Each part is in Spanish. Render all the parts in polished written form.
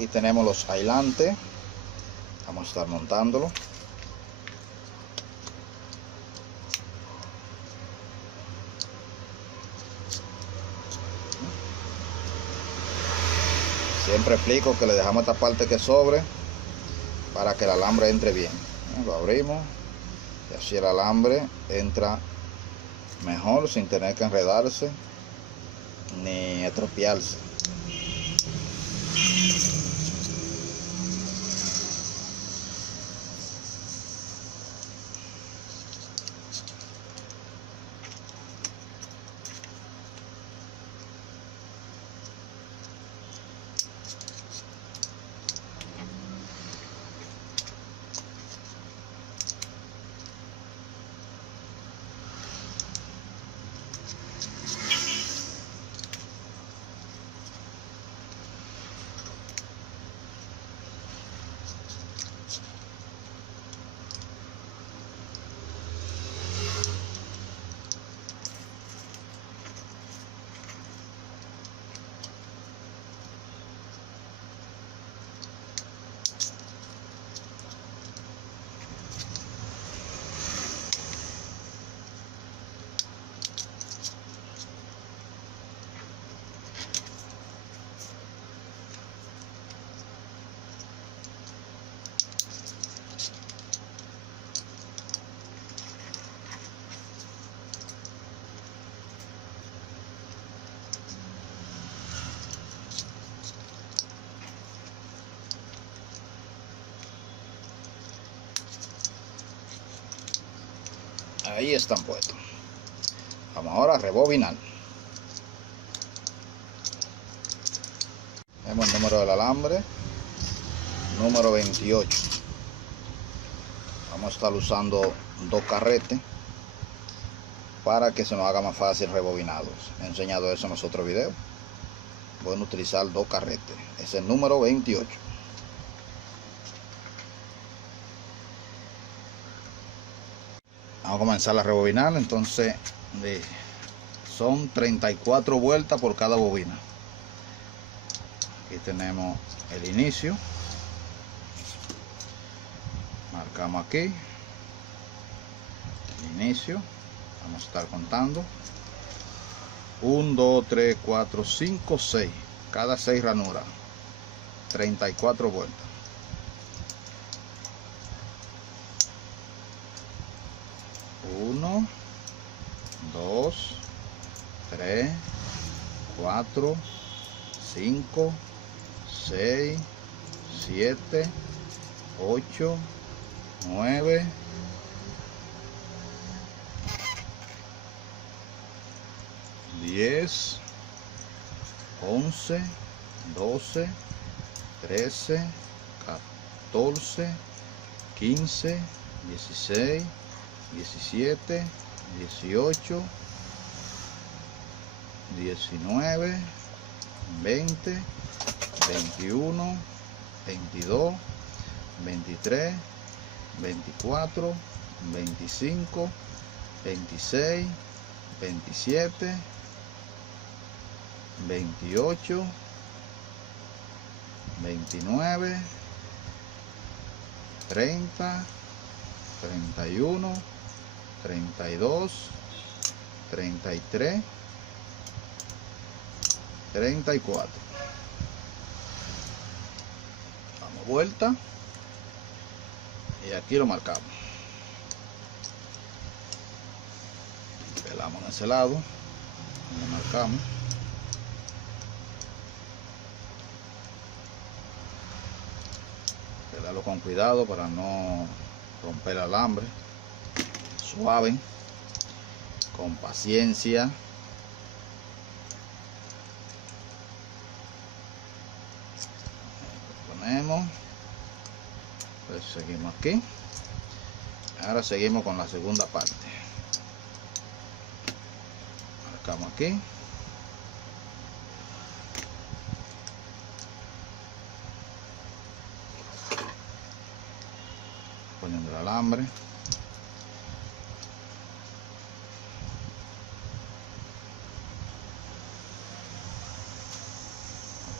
Aquí tenemos los aislantes. Vamos a estar montándolo. Siempre explico que le dejamos esta parte que sobre para que el alambre entre bien. Lo abrimos y así el alambre entra mejor sin tener que enredarse ni estropearse. Ahí están puestos. Vamos ahora a rebobinar. Vemos el número del alambre, número 28. Vamos a estar usando 2 carretes para que se nos haga más fácil rebobinarlos. He enseñado eso en los otros videos. Voy a utilizar 2 carretes. Es el número 28. Vamos a comenzar a rebobinar. Entonces son 34 vueltas por cada bobina. Aquí tenemos el inicio. Marcamos aquí el inicio. Vamos a estar contando 1, 2, 3, 4, 5, 6. Cada 6 ranuras, 34 vueltas. 1, 2, 3, 4, 5, 6, 7, 8, 9, 10, 11, 12, 13, 14, 15, 16, 17, 18, 19, 20, 21, 22, 23, 24, 25, 26, 27, 28, 29, 30, 31, 32, 33, 34. Damos vuelta y aquí lo marcamos. Pelamos en ese lado, lo marcamos. Pelarlo con cuidado para no romper el alambre. Suave, con paciencia. Ponemos, pues seguimos aquí. Ahora seguimos con la segunda parte. Marcamos aquí. Poniendo el alambre.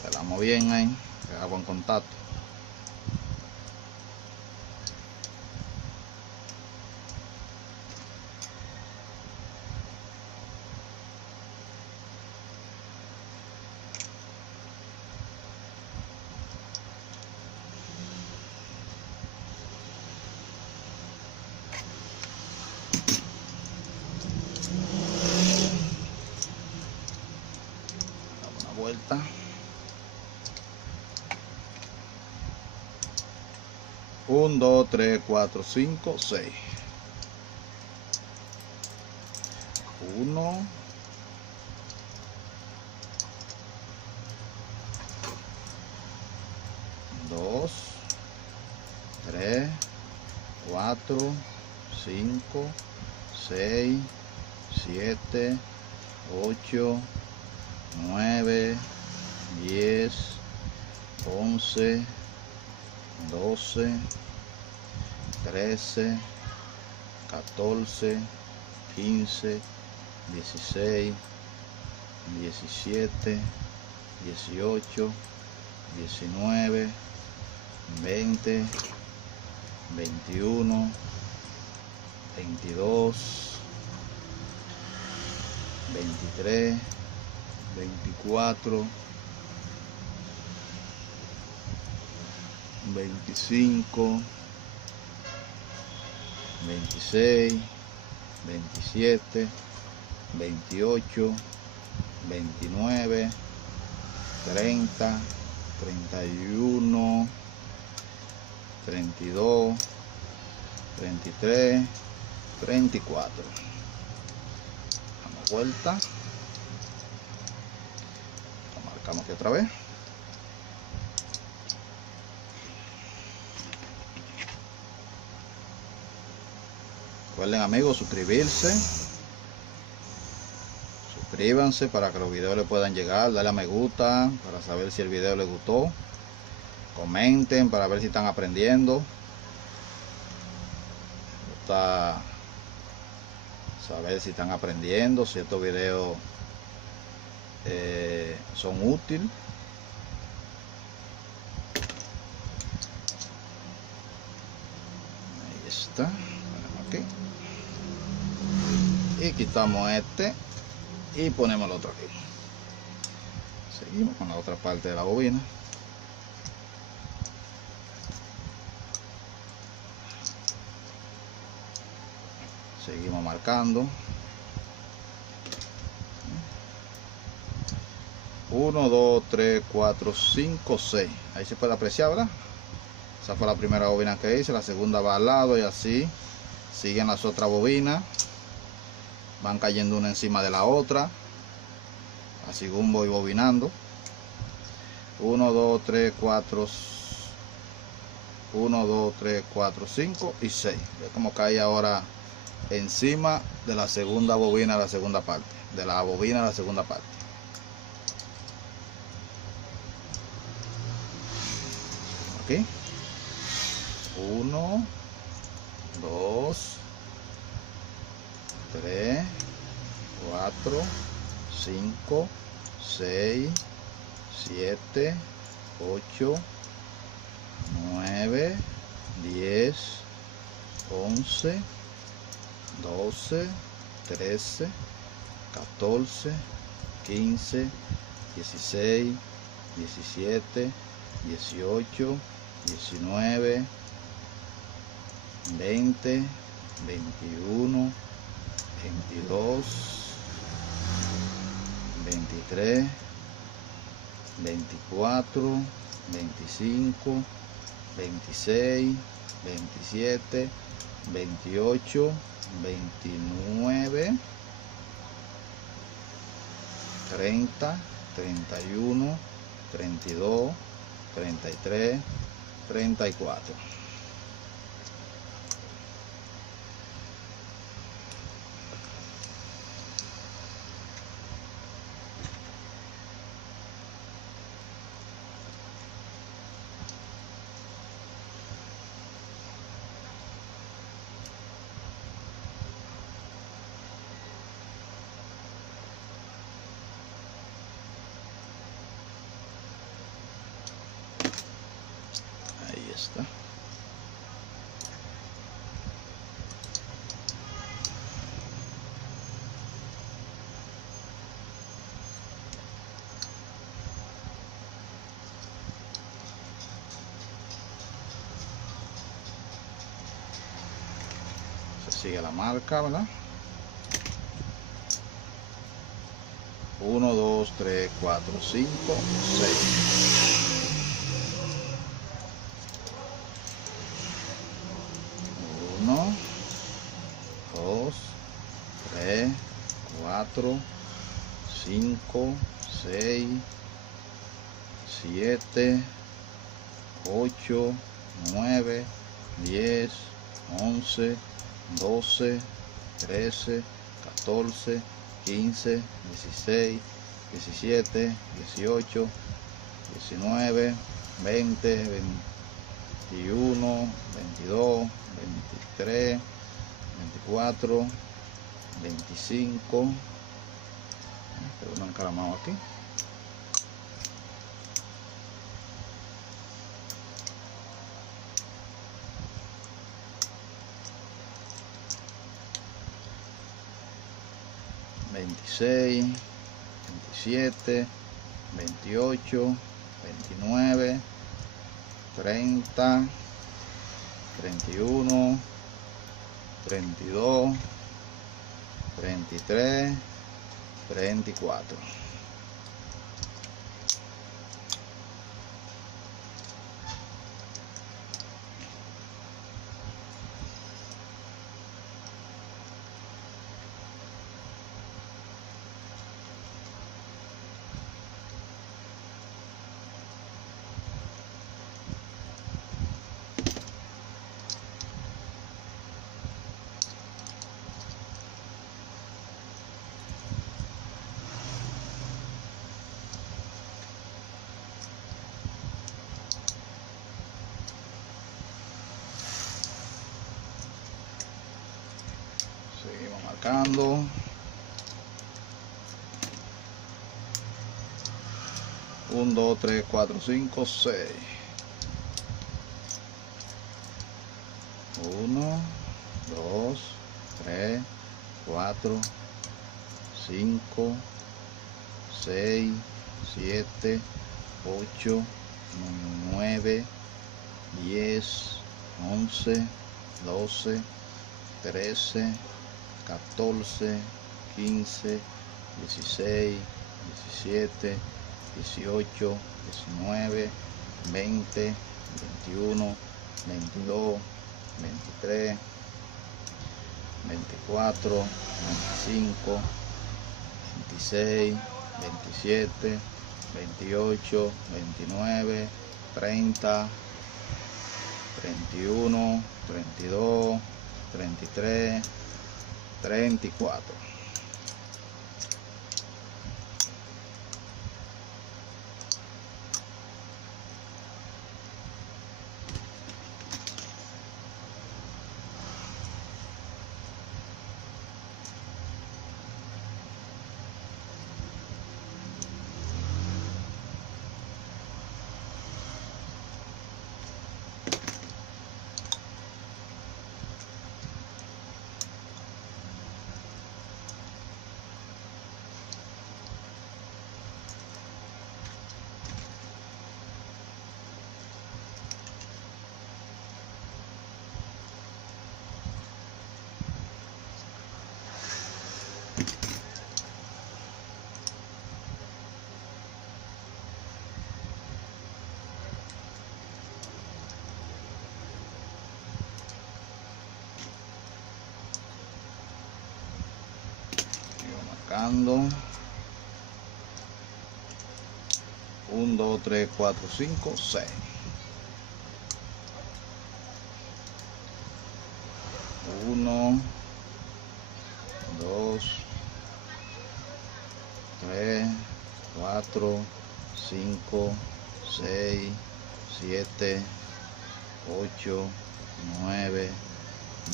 Pelamos bien ahí, agua en contacto. Damos una vuelta. 1, 2, 3, 4, 5, 6. 1, 2, 3, 4, 5, 6, 7, 8, 9, 10, 11, 12, 13, 14, 15, 16, 17, 18, 19, 20, 21, 22, 23, 24, 25, 26, 27, 28, 29, 30, 31, 32, 33, 34. Damos vuelta. Lo marcamos aquí otra vez. Recuerden, amigos, suscríbanse para que los videos les puedan llegar. Dale a me gusta para saber si el video les gustó. Comenten para ver si están aprendiendo. Gusta saber si están aprendiendo, si estos videos son útiles. Ahí está. Aquí. Y quitamos este y ponemos el otro aquí. Seguimos con la otra parte de la bobina. Seguimos marcando. 1, 2, 3, 4, 5, 6. Ahí se puede apreciar, ¿verdad? Esa fue la primera bobina que hice. La segunda va al lado y así siguen las otras bobinas. Van cayendo una encima de la otra. Así voy bobinando. 1, 2, 3, 4, 1, 2, 3, 4, 5 y 6. Ve cómo cae ahora encima de la segunda bobina, la segunda parte. De la bobina a la segunda parte. Aquí. 1, 2, 3, 4, 5, 6, 7, 8, 9, 10, 11, 12, 13, 14, 15, 16, 17, 18, 19, 20, 21, 22, 23, 24, 25, 26, 27, 28, 29, 30, 31, 32, 33, 34. sigue la marca, ¿verdad? 1, 2, 3, 4, 5, 6. 1, 2, 3, 4, 5, 6, 7, 8, 9, 10, 11, 12, 13, 14, 15, 16, 17, 18, 19, 20, 21, 22, 23, 24, 25. Tengo un encaramado aquí. 26, 27, 28, 29, 30, 31, 32, 33, 34. Seguimos marcando. 1, 2, 3, 4, 5, 6. 1, 2, 3, 4, 5, 6, 7, 8, 9, 10, 11, 12, 13, 14, 15, 16, 17, 18, 19, 20, 21, 22, 23, 24, 25, 26, 27, 28, 29, 30, 31, 32, 33, 34. Marcando. 1, 2, 3, 4, 5, 6. 1, 2, 3, 4, 5, 6, 7, 8, 9,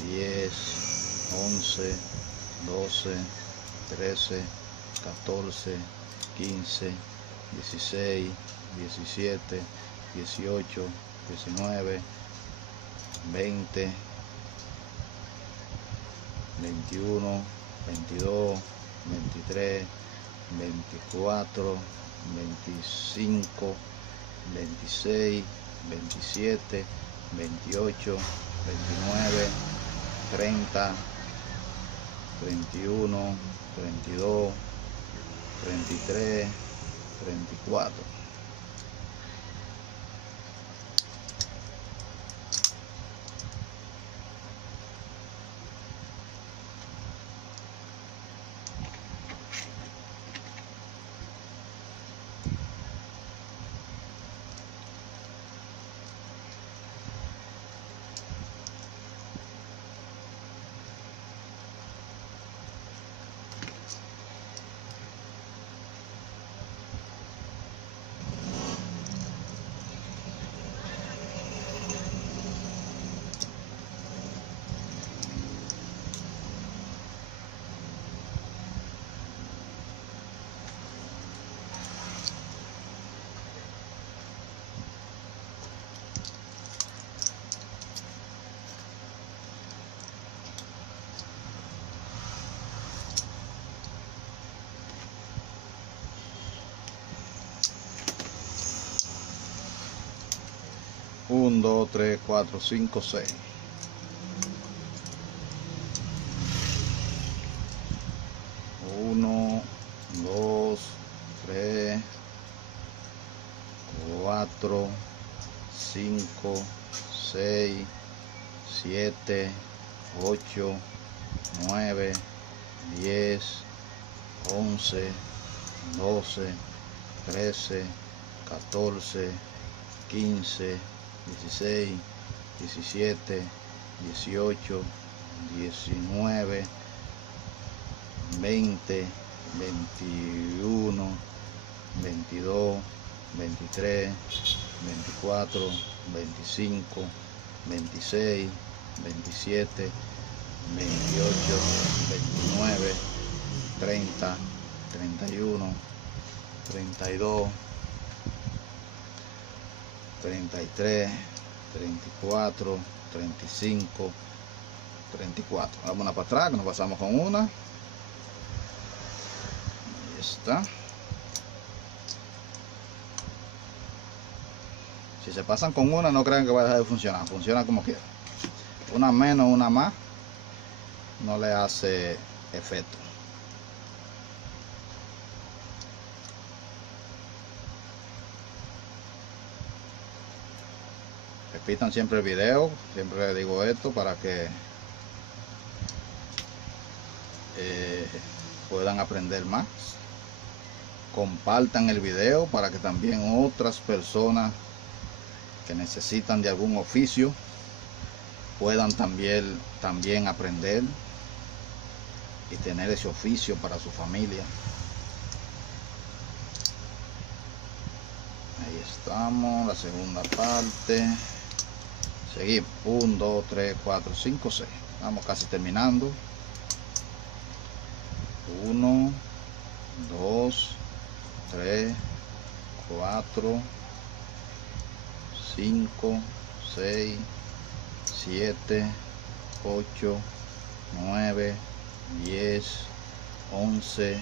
10, 11, 12, 13, 14, 15, 16, 17, 18, 19, 20, 21, 22, 23, 24, 25, 26, 27, 28, 29, 30, 31, 32, 33, 34. Un, dos, tres, cuatro, cinco, seis. Uno, dos, tres, cuatro, cinco, seis, siete, ocho, 9, 10, 11, 12, 13, 14, 15, 16, 17, 18, 19, 20, 21, 22, 23, 24, 25, 26, 27, 28, 29, 30, 31, 32, 33, 34, 35, 34. Vamos una para atrás, que nos pasamos con una. Ahí está. Si se pasan con una, no crean que va a dejar de funcionar. Funciona como quiera. Una menos, una más, no le hace efecto. Repitan siempre el video, siempre les digo esto para que puedan aprender más. Compartan el video para que también otras personas que necesitan de algún oficio puedan también aprender y tener ese oficio para su familia. Ahí estamos, la segunda parte. Seguimos. 1, 2, 3, 4, 5, 6. Vamos casi terminando. 1, 2, 3, 4, 5, 6, 7, 8, 9, 10, 11,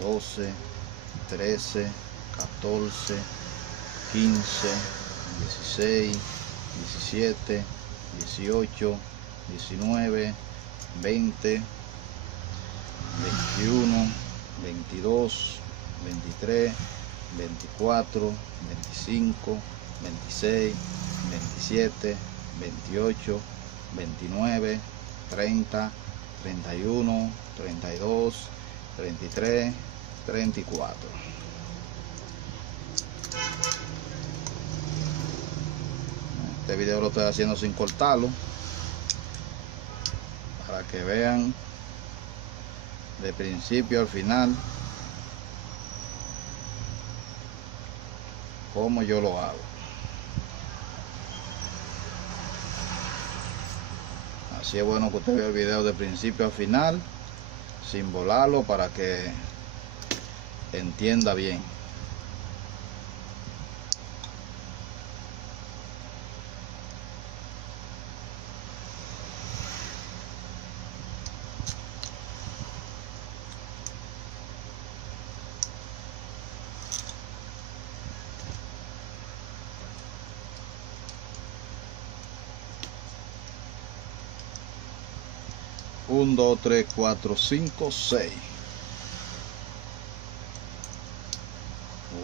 12, 13, 14, 15, 16, 17, 18, 19, 20, 21, 22, 23, 24, 25, 26, 27, 28, 29, 30, 31, 32, 33, 34. Este video lo estoy haciendo sin cortarlo, para que vean de principio al final cómo yo lo hago. Así es bueno que usted vea el video de principio al final sin volarlo, para que entienda bien. 1, 2, 3, 4, 5, 6.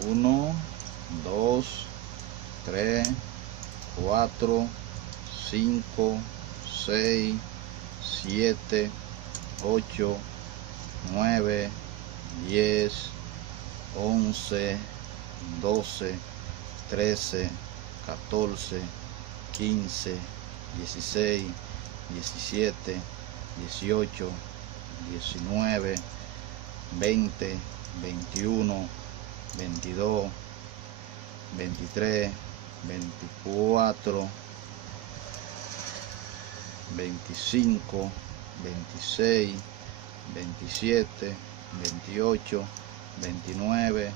1, 2, 3, 4, 5, 6, 7, 8, 9, 10, 11, 12, 13, 14, 15, 16, 17, 18, 19, 20, 21, 22, 23, 24, 25, 26, 27, 28, 29,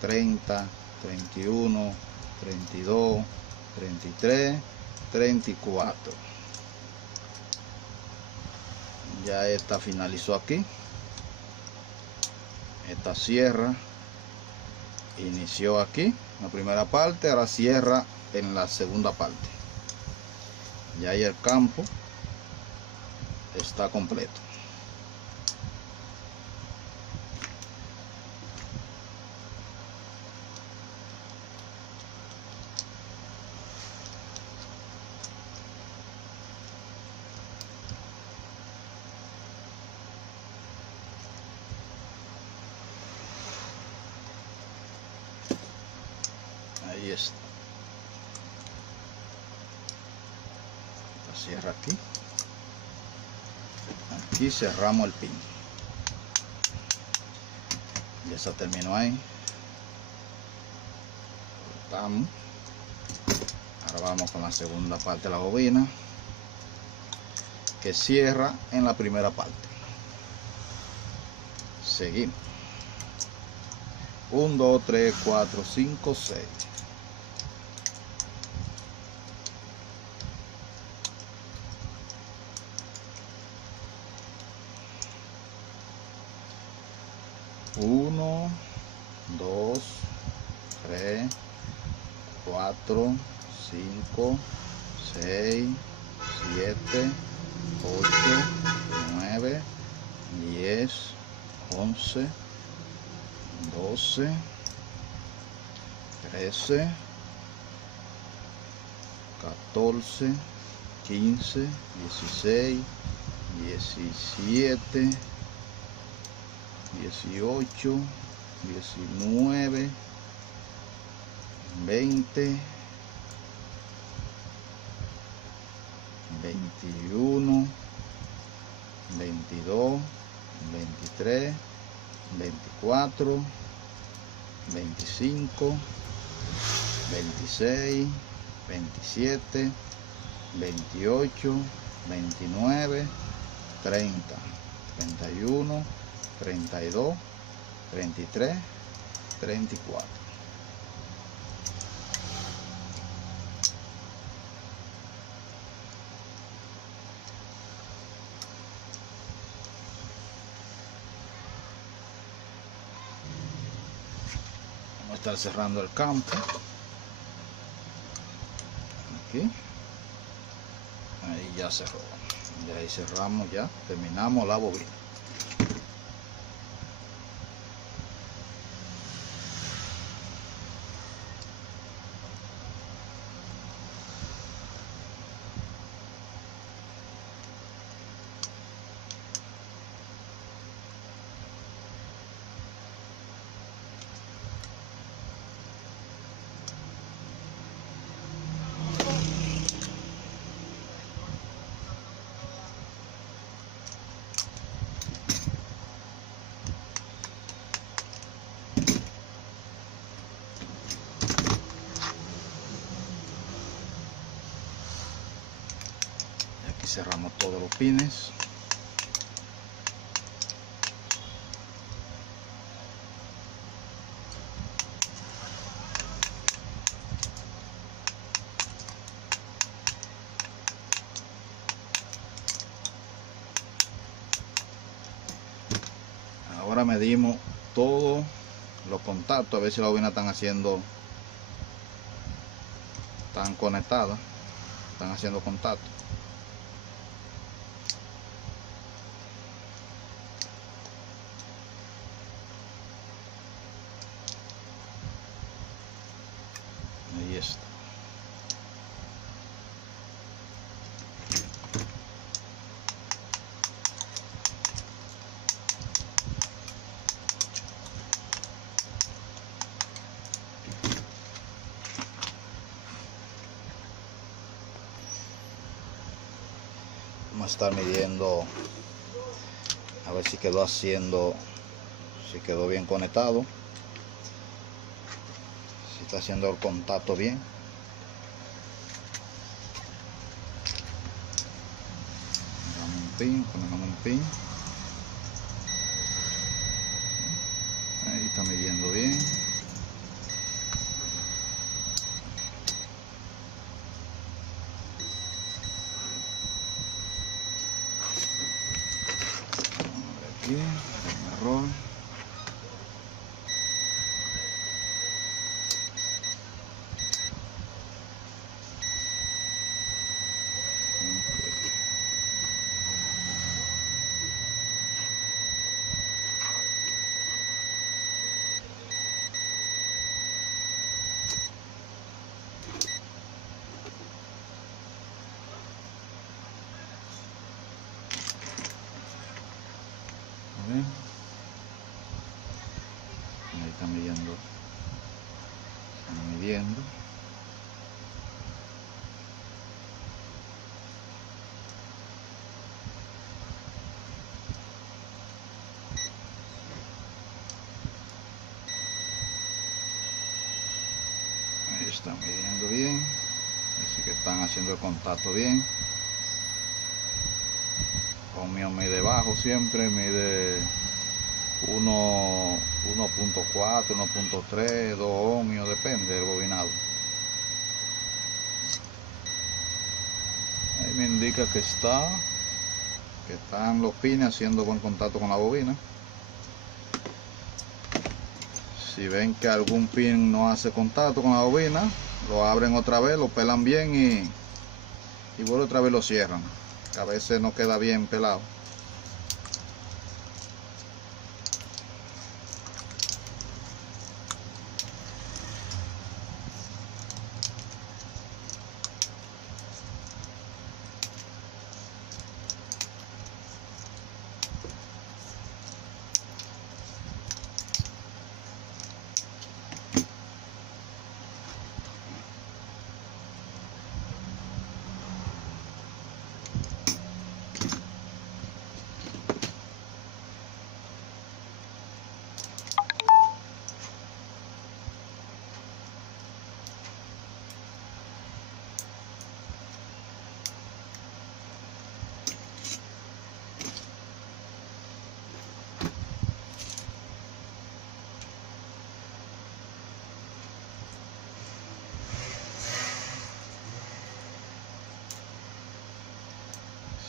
30, 31, 32, 33, 34. Ya esta finalizó aquí. Esta cierra, inició aquí la primera parte, ahora cierra en la segunda parte. Ya ahí el campo está completo. Ahí está. La cierra aquí. Aquí cerramos el pin. Ya se terminó ahí. Cortamos. Ahora vamos con la segunda parte de la bobina, que cierra en la primera parte. Seguimos. 1, 2, 3, 4, 5, 6. 1, 2, 3, 4, 5, 6, 7, 8, 9, 10, 11, 12, 13, 14, 15, 16, 17, 18, 19, 20, 21, 22, 23, 24, 25, 26, 27, 28, 29, 30, 31, 32, 33, 34. Vamos a estar cerrando el campo. Aquí. Ahí ya cerró. Y ahí cerramos, ya terminamos la bobina. Aquí cerramos todos los pines. Ahora medimos todos los contactos, a ver si las bobinas están conectadas, están haciendo contacto. Vamos a estar midiendo a ver si quedó si quedó bien conectado, si está haciendo el contacto bien. Ponemos un pin. Ahí está midiendo bien. Aquí, un error. Ahí está midiendo. Está midiendo. Ahí está midiendo bien. Así que están haciendo el contacto bien. Ohmio mide bajo siempre, mide 1.4, 1.3, 2 ohmios, depende del bobinado. Ahí me indica que están los pines haciendo buen contacto con la bobina. Si ven que algún pin no hace contacto con la bobina, lo abren otra vez, lo pelan bien y vuelve otra vez lo cierran, que a veces no queda bien pelado.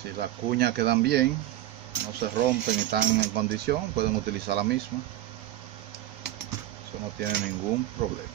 Si las cuñas quedan bien, no se rompen y están en condición, pueden utilizar la misma. Eso no tiene ningún problema.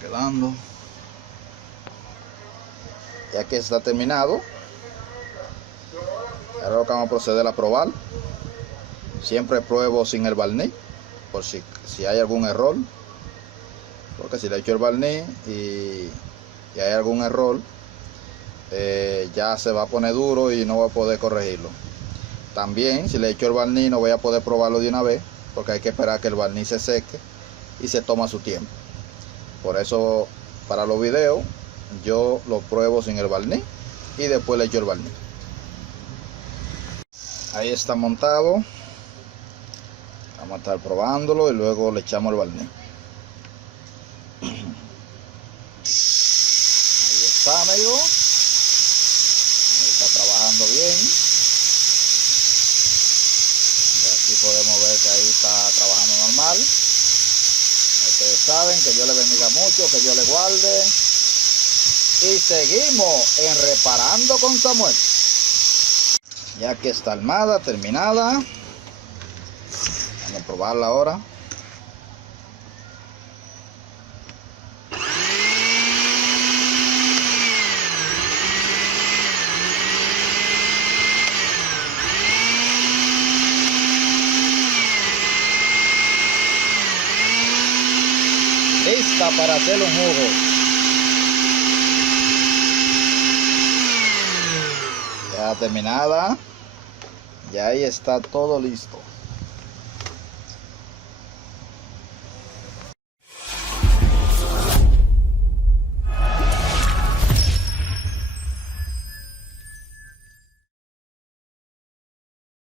Quedando. Ya que está terminado, ahora lo que vamos a proceder a probar. Siempre pruebo sin el barniz, por si hay algún error, porque si le echo el barniz y hay algún error, ya se va a poner duro y no voy a poder corregirlo. También si le echo el barniz no voy a poder probarlo de una vez, porque hay que esperar que el barniz se seque y se toma su tiempo. Por eso, para los videos, yo lo pruebo sin el barniz y después le echo el barniz. Ahí está montado. Vamos a estar probándolo y luego le echamos el barniz. Ahí está, amigo. Ahí está trabajando bien. Y aquí podemos ver que ahí está trabajando normal. Ustedes saben, que Dios le bendiga mucho, que Dios le guarde. Y seguimos en Reparando con Samuel. Ya que está armada, terminada. Vamos a probarla ahora. Lista para hacer un jugo. Ya terminada. Ya ahí está todo listo.